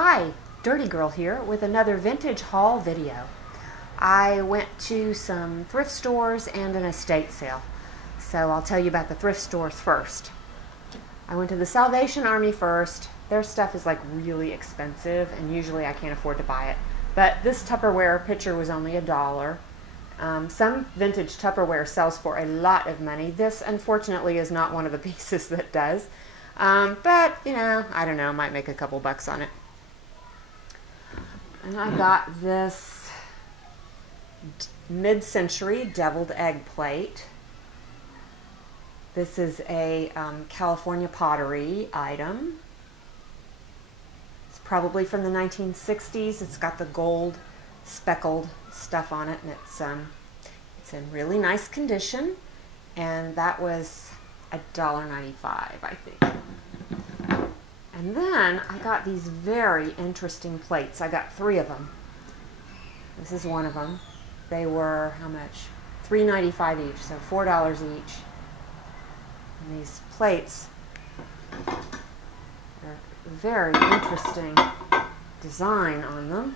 Hi, Dirty Girl here with another vintage haul video. I went to some thrift stores and an estate sale, so I'll tell you about the thrift stores first. I went to the Salvation Army first. Their stuff is like really expensive and usually I can't afford to buy it, but this Tupperware pitcher was only $1. Some vintage Tupperware sells for a lot of money. This unfortunately is not one of the pieces that does, but you know, I don't know, might make a couple bucks on it. And I got this mid-century deviled egg plate. This is a California pottery item. It's probably from the 1960s. It's got the gold speckled stuff on it, and it's in really nice condition. And that was $1.95, I think. And then I got these very interesting plates. I got 3 of them. This is one of them. They were, how much? $3.95 each, so $4 each. And these plates are very interesting design on them.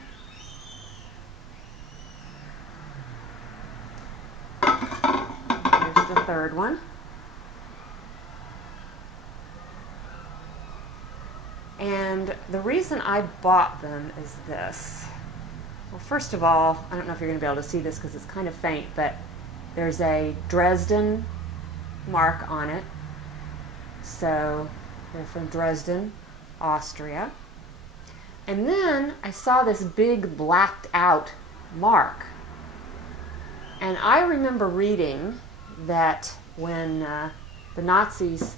Here's the third one. And the reason I bought them is this. Well, first of all, I don't know if you're going to be able to see this because it's kind of faint, but there's a Dresden mark on it. So they're from Dresden, Austria. And then I saw this big blacked out mark. And I remember reading that when the Nazis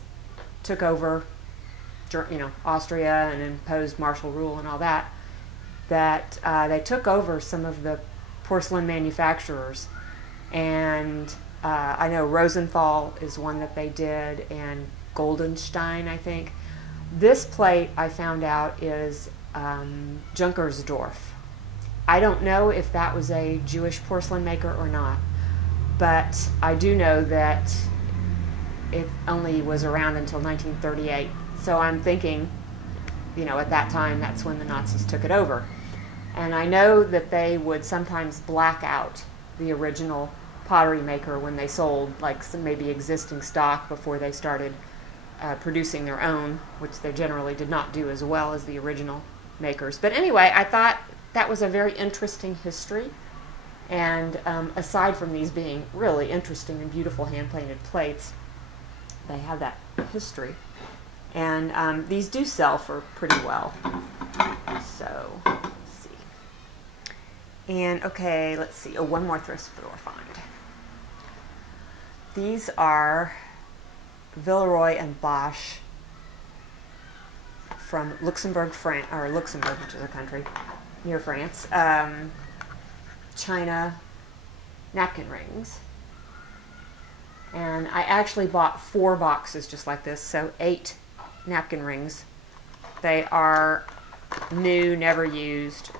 took over, you know, Austria and imposed martial rule and all that, that they took over some of the porcelain manufacturers. And I know Rosenthal is one that they did, and Goldenstein, I think. This plate, I found out, is Junkersdorf. I don't know if that was a Jewish porcelain maker or not, but I do know that it only was around until 1938. So I'm thinking, you know, at that time, that's when the Nazis took it over. And I know that they would sometimes black out the original pottery maker when they sold like some maybe existing stock before they started producing their own, which they generally did not do as well as the original makers. But anyway, I thought that was a very interesting history. And aside from these being really interesting and beautiful hand-painted plates, they have that history. And these do sell for pretty well. So, let's see. And, okay, let's see. Oh, one more thrift store find. These are Villeroy and Bosch from Luxembourg, France, or Luxembourg, which is a country near France. China napkin rings. And I actually bought 4 boxes just like this, so 8 napkin rings. They are new, never used,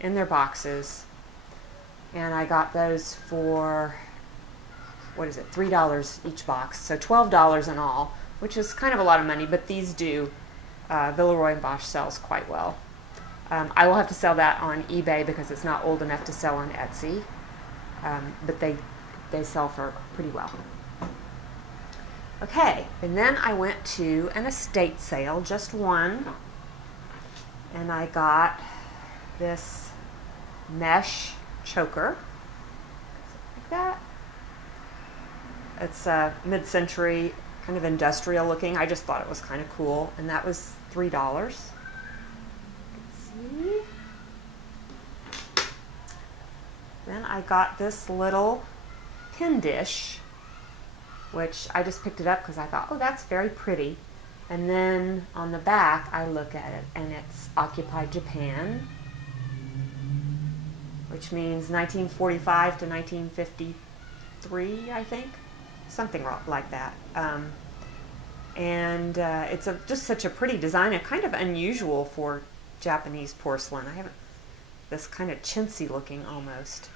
in their boxes. And I got those for, what is it, $3 each box, so $12 in all, which is kind of a lot of money, but these do, Villeroy Bosch sells quite well. I will have to sell that on eBay because it's not old enough to sell on Etsy, but they sell for pretty well. Okay, and then I went to an estate sale, just one, and I got this mesh choker, like that. It's mid-century, kind of industrial looking. I just thought it was kind of cool, and that was $3. Let's see. Then I got this little pin dish, which I just picked it up because I thought, oh, that's very pretty. And then on the back, I look at it, and it's occupied Japan, which means 1945 to 1953, I think. Something like that. It's just such a pretty design, and kind of unusual for Japanese porcelain. I haven't, this kind of chintzy looking almost.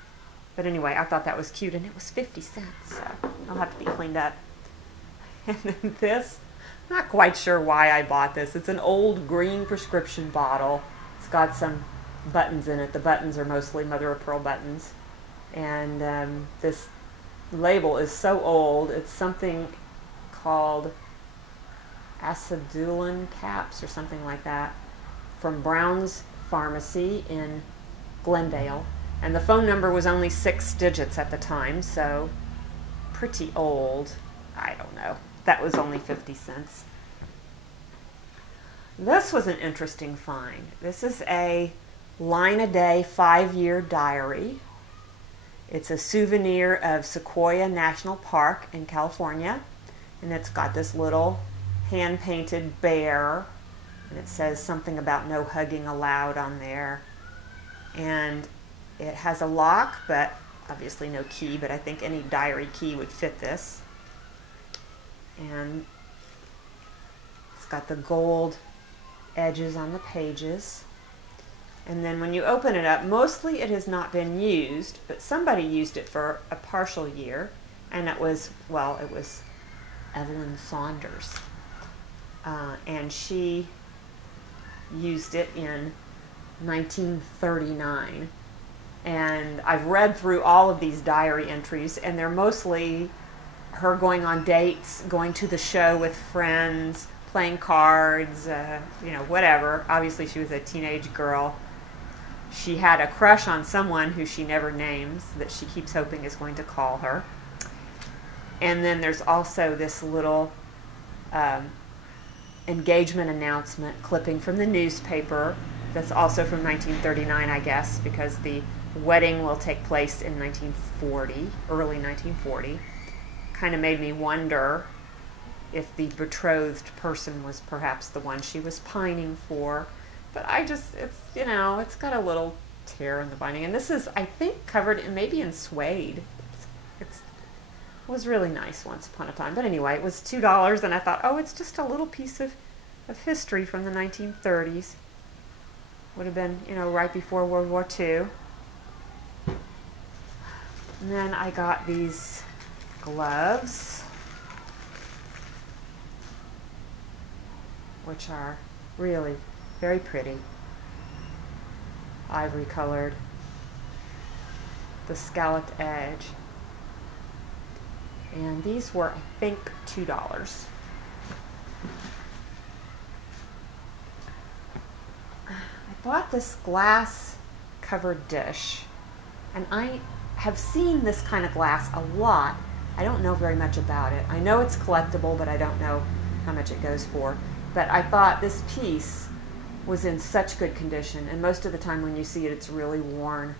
But anyway, I thought that was cute, and it was 50 cents, so I'll have to be cleaned up. And then this, not quite sure why I bought this. It's an old green prescription bottle. It's got some buttons in it. The buttons are mostly mother of pearl buttons. And this label is so old. It's something called acidulin caps or something like that from Brown's Pharmacy in Glendale. And the phone number was only 6 digits at the time, so pretty old. I don't know. That was only 50 cents. This was an interesting find. This is a line-a-day 5-year diary. It's a souvenir of Sequoia National Park in California. And it's got this little hand-painted bear. And it says something about no hugging allowed on there. And it has a lock, but obviously no key, but I think any diary key would fit this. And it's got the gold edges on the pages. And then when you open it up, mostly it has not been used, but somebody used it for a partial year, and it was, well, it was Evelyn Saunders. And she used it in 1939. And I've read through all of these diary entries, and they're mostly her going on dates, going to the show with friends, playing cards, you know, whatever. Obviously, she was a teenage girl. She had a crush on someone who she never names that she keeps hoping is going to call her. And then there's also this little engagement announcement clipping from the newspaper that's also from 1939, I guess, because the wedding will take place in 1940, early 1940. Kind of made me wonder if the betrothed person was perhaps the one she was pining for. But I just, it's, you know, it's got a little tear in the binding. And this is, I think, covered in, maybe in suede. It was really nice once upon a time. But anyway, it was $2, and I thought, oh, it's just a little piece of history from the 1930s. Would have been, you know, right before World War II. And then I got these gloves, which are really very pretty, ivory colored, the scalloped edge. And these were, I think, $2. I bought this glass covered dish, and I have seen this kind of glass a lot. I don't know very much about it. I know it's collectible, but I don't know how much it goes for. But I thought this piece was in such good condition, and most of the time when you see it, it's really worn.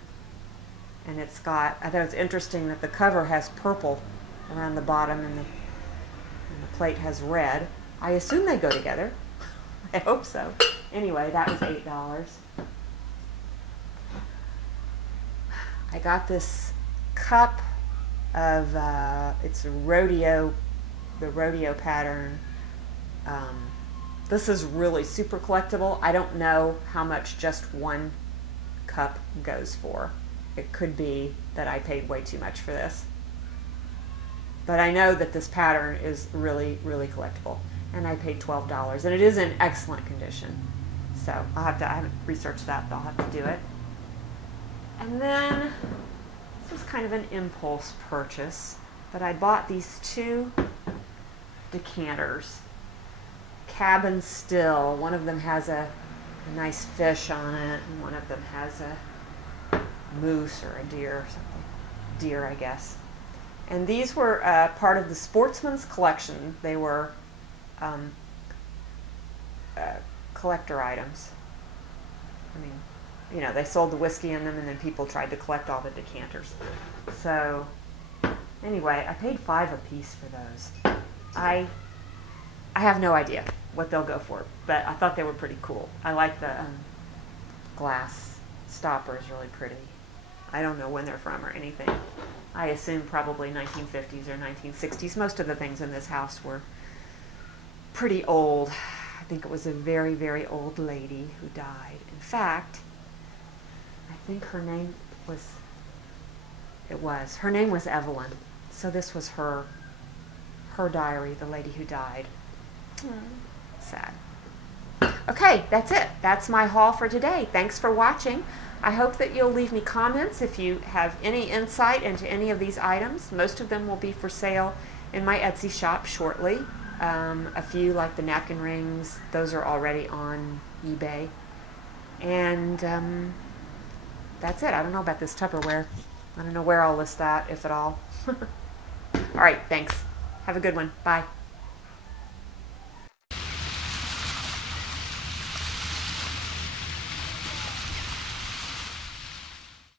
And it's got, I thought it's interesting that the cover has purple around the bottom and the plate has red. I assume they go together. I hope so. Anyway, that was $8. I got this cup of, it's the rodeo pattern. This is really super collectible. I don't know how much just one cup goes for. It could be that I paid way too much for this. But I know that this pattern is really, really collectible. And I paid $12. And it is in excellent condition. So I haven't researched that, but I'll have to do it. And then, this was kind of an impulse purchase. But I bought these 2 decanters. Cabin Still. One of them has a nice fish on it, and one of them has a moose or a deer or something. Deer, I guess. And these were part of the Sportsman's collection. They were collector items. I mean, you know, they sold the whiskey in them, and then people tried to collect all the decanters. So, anyway, I paid $5 a piece for those. I have no idea what they'll go for, but I thought they were pretty cool. I like the glass stopper is really pretty. I don't know when they're from or anything. I assume probably 1950s or 1960s. Most of the things in this house were pretty old. I think it was a very, very old lady who died. In fact, I think her name was, her name was Evelyn. So this was her diary, the lady who died. Sad. Okay, that's it. That's my haul for today. Thanks for watching. I hope that you'll leave me comments if you have any insight into any of these items. Most of them will be for sale in my Etsy shop shortly. A few, like the napkin rings, those are already on eBay. And that's it. I don't know about this Tupperware. I don't know where I'll list that, if at all. All right, thanks. Have a good one. Bye.